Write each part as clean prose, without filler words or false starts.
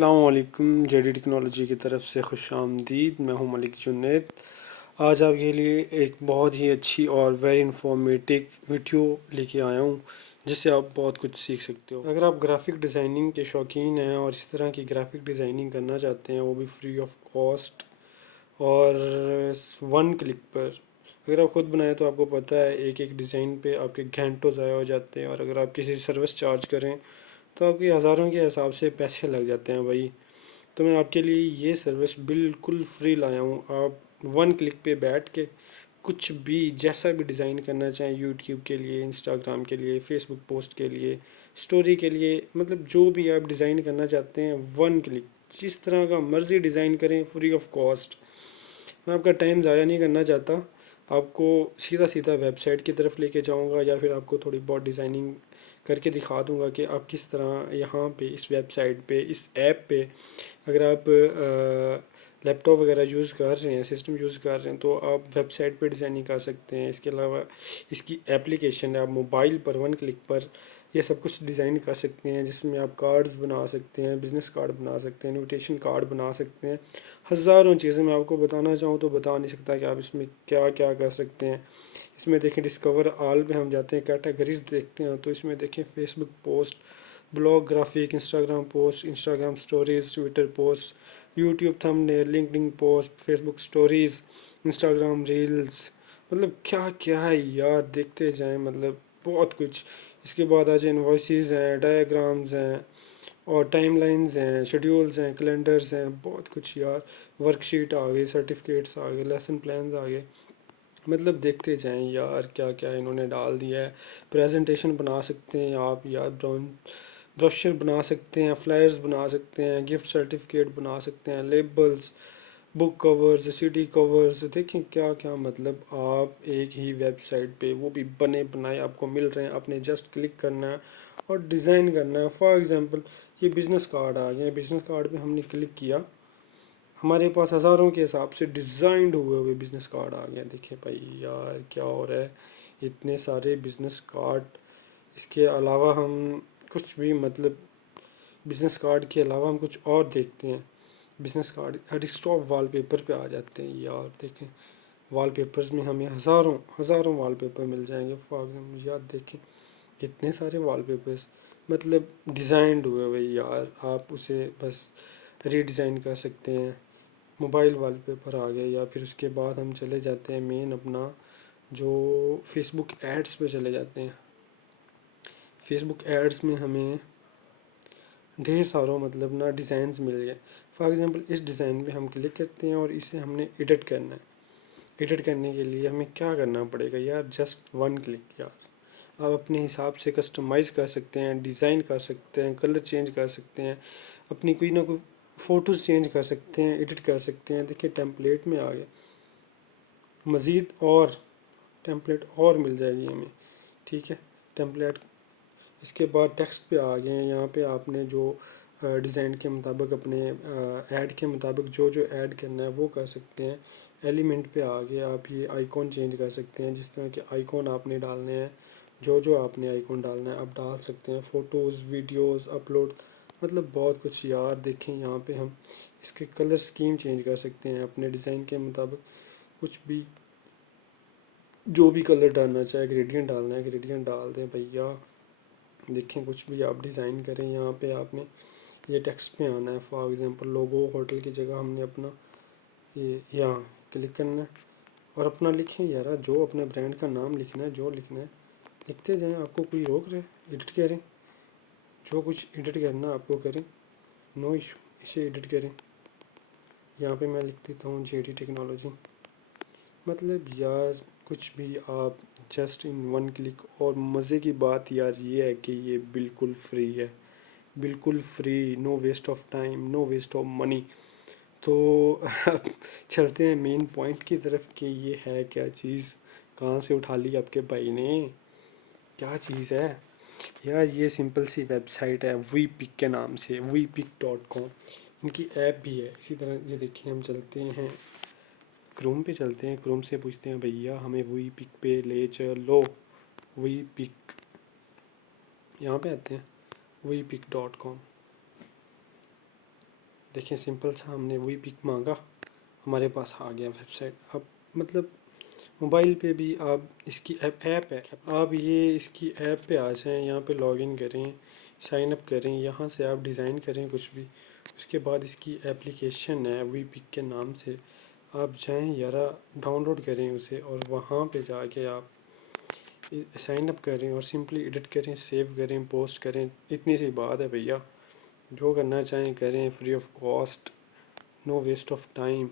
अस्सलाम वालेकुम। JD technology की तरफ से खुशामदीद। मैं हूं मलिक जुनैद। आज आपके लिए एक बहुत ही अच्छी और वेरी इंफॉर्मेटिव वीडियो लेके आया हूं जिससे आप बहुत कुछ सीख सकते हो। अगर आप ग्राफिक डिज़ाइनिंग के शौकीन हैं और इस तरह की ग्राफिक डिज़ाइनिंग करना चाहते हैं, वो भी फ्री ऑफ कॉस्ट और वन क्लिक पर। अगर आप ख़ुद बनाएं तो आपको पता है एक एक डिज़ाइन पे आपके घंटों ज़ाया हो जाते हैं, और अगर आप किसी सर्विस चार्ज करें तो आपके हज़ारों के हिसाब से पैसे लग जाते हैं भाई। तो मैं आपके लिए ये सर्विस बिल्कुल फ्री लाया हूँ। आप वन क्लिक पे बैठ के कुछ भी जैसा भी डिज़ाइन करना चाहें, यूट्यूब के लिए, इंस्टाग्राम के लिए, फेसबुक पोस्ट के लिए, स्टोरी के लिए, मतलब जो भी आप डिज़ाइन करना चाहते हैं, वन क्लिक जिस तरह का मर्ज़ी डिज़ाइन करें, फ्री ऑफ कॉस्ट। मैं आपका टाइम ज़ाया नहीं करना चाहता, आपको सीधा सीधा वेबसाइट की तरफ लेके जाऊंगा, या फिर आपको थोड़ी बहुत डिज़ाइनिंग करके दिखा दूंगा कि आप किस तरह यहाँ पे इस वेबसाइट पे, इस ऐप पे, अगर आप लैपटॉप वगैरह यूज़ कर रहे हैं, सिस्टम यूज़ कर रहे हैं, तो आप वेबसाइट पे डिज़ाइनिंग कर सकते हैं। इसके अलावा इसकी एप्लीकेशन है, आप मोबाइल पर वन क्लिक पर ये सब कुछ डिज़ाइन कर सकते हैं, जिसमें आप कार्ड्स बना सकते हैं, बिज़नेस कार्ड बना सकते हैं, इनविटेशन कार्ड बना सकते हैं। हज़ारों चीज़ें मैं आपको बताना चाहूँ तो बता नहीं सकता कि आप इसमें क्या क्या कर सकते हैं। इसमें देखें डिस्कवर ऑल पे हम जाते हैं, कैटेगरीज देखते हैं, तो इसमें देखें Facebook post, blog graphic, Instagram post, Instagram stories, Twitter post, YouTube thumbnail, LinkedIn post, Facebook stories, Instagram reels, मतलब क्या क्या है यार, देखते जाएं, मतलब बहुत कुछ। इसके बाद आ जाए इन्वॉइसेस हैं, डायग्राम्स हैं, और टाइमलाइंस हैं, शेड्यूल्स हैं, कैलेंडर्स हैं, बहुत कुछ यार। वर्कशीट आ गई, सर्टिफिकेट्स आ गए, लेसन प्लान्स आ गए, मतलब देखते जाएं यार क्या क्या इन्होंने डाल दिया है। प्रेजेंटेशन बना सकते हैं आप यार, ब्रोशर बना सकते हैं, फ्लायर्स बना सकते हैं, गिफ्ट सर्टिफिकेट बना सकते हैं, labels, book covers, CD covers, देखें क्या क्या, मतलब आप एक ही वेबसाइट पे वो भी बने बनाए आपको मिल रहे हैं। आपने जस्ट क्लिक करना है और डिज़ाइन करना है। फॉर एग्ज़ाम्पल ये बिज़नेस कार्ड आ गया, बिज़नेस कार्ड पे हमने क्लिक किया, हमारे पास हज़ारों के हिसाब से डिज़ाइंड हुए हुए बिज़नेस कार्ड आ गया। देखिए भाई यार क्या हो रहा है, इतने सारे बिज़नेस कार्ड। इसके अलावा हम कुछ भी, मतलब बिज़नेस कार्ड के अलावा हम कुछ और देखते हैं। बिज़नेस कार्ड डेस्कटॉप वॉलपेपर पे आ जाते हैं यार, देखें वॉलपेपर्स में हमें हज़ारों हज़ारों वॉलपेपर मिल जाएंगे। फॉर एग्जाम्पल यार देखें इतने सारे वॉलपेपर्स, मतलब डिज़ाइंड हुए हुए यार, आप उसे बस रीडिज़ाइन कर सकते हैं। मोबाइल वॉलपेपर आ गया, या फिर उसके बाद हम चले जाते हैं मेन अपना जो फेसबुक एड्स पे चले जाते हैं। फेसबुक एड्स में हमें ढेर सारों मतलब ना डिज़ाइंस मिल गए। फॉर एग्ज़ाम्पल इस डिज़ाइन पे हम क्लिक करते हैं और इसे हमने एडिट करना है। एडिट करने के लिए हमें क्या करना पड़ेगा यार, जस्ट वन क्लिक यार, आप अपने हिसाब से कस्टमाइज़ कर सकते हैं, डिज़ाइन कर सकते हैं, कलर चेंज कर सकते हैं, अपनी कोई ना कोई फ़ोटोज़ चेंज कर सकते हैं, एडिट कर सकते हैं। देखिए टेम्पलेट में आ गया, मज़ीद और टेम्पलेट और मिल जाएगी हमें, ठीक है। टेम्पलेट इसके बाद टेक्स्ट पे आ गए हैं, यहाँ पे आपने जो डिज़ाइन के मुताबिक अपने ऐड के मुताबिक जो जो ऐड करना है वो कर सकते हैं। एलिमेंट पे आ गए, आप ये आइकॉन चेंज कर सकते हैं, जिस तरह के आइकॉन आपने डालने हैं, जो जो आपने आइकॉन डालना है आप डाल सकते हैं। फ़ोटोज़, वीडियोज़ अपलोड, मतलब बहुत कुछ यार। देखें यहाँ पे हम इसके कलर स्कीम चेंज कर सकते हैं अपने डिज़ाइन के मुताबिक, कुछ भी जो भी कलर डालना चाहे, ग्रेडियंट डालना है ग्रेडियंट डाल दें भैया। देखें कुछ भी आप डिज़ाइन करें, यहाँ पे आपने ये टेक्स्ट पे आना है। फॉर एग्ज़ाम्पल लोगो होटल की जगह हमने अपना ये यहाँ क्लिक करना है और अपना लिखें यार, जो अपने ब्रांड का नाम लिखना है, जो लिखना है लिखते जाएं, आपको कोई रोक रहे, एडिट करें, जो कुछ एडिट करना आपको करें, नो इशू, इसे एडिट करें। यहाँ पे मैं लिख देता हूँ जेडी टेक्नोलॉजी, मतलब यार कुछ भी आप जस्ट इन वन क्लिक। और मज़े की बात यार ये है कि ये बिल्कुल फ्री है, बिल्कुल free, no waste of time, no waste of money. तो चलते हैं मेन पॉइंट की तरफ कि ये है क्या चीज़, कहाँ से उठा ली आपके भाई ने, क्या चीज़ है यार। ये सिंपल सी वेबसाइट है वी पिक के नाम से, wepic.com। इनकी ऐप भी है इसी तरह। ये देखिए हम चलते हैं क्रोम पे, चलते हैं क्रोम से पूछते हैं भैया हमें वी पिक पे ले चलो। वी पिक, यहाँ पे आते हैं wepic.com। देखें सिंपल सा हमने वही पिक मांगा, हमारे पास आ गया वेबसाइट। अब मतलब मोबाइल पे भी आप इसकी ऐप है, आप ये इसकी ऐप पे आ जाएं, यहाँ पे लॉगिन करें, साइन अप करें, यहाँ से आप डिज़ाइन करें कुछ भी। उसके बाद इसकी एप्लीकेशन है वी पिक के नाम से, आप जाएं यारा डाउनलोड करें उसे और वहाँ पे जाके आप साइन अप करें और सिंपली एडिट करें, सेव करें, पोस्ट करें। इतनी सी बात है भैया, जो करना चाहें करें, free of cost, no waste of time.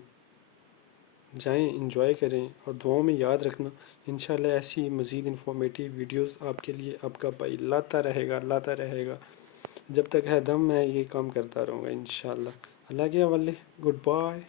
जाएं, इंजॉय करें और दुआओं में याद रखना। इंशाल्लाह ऐसी मज़ीद इन्फॉर्मेटिव वीडियोस आपके लिए आपका भाई लाता रहेगा। जब तक है दम मैं ये काम करता रहूँगा इंशाल्लाह। अल्लाह के हवाले, गुड बाय।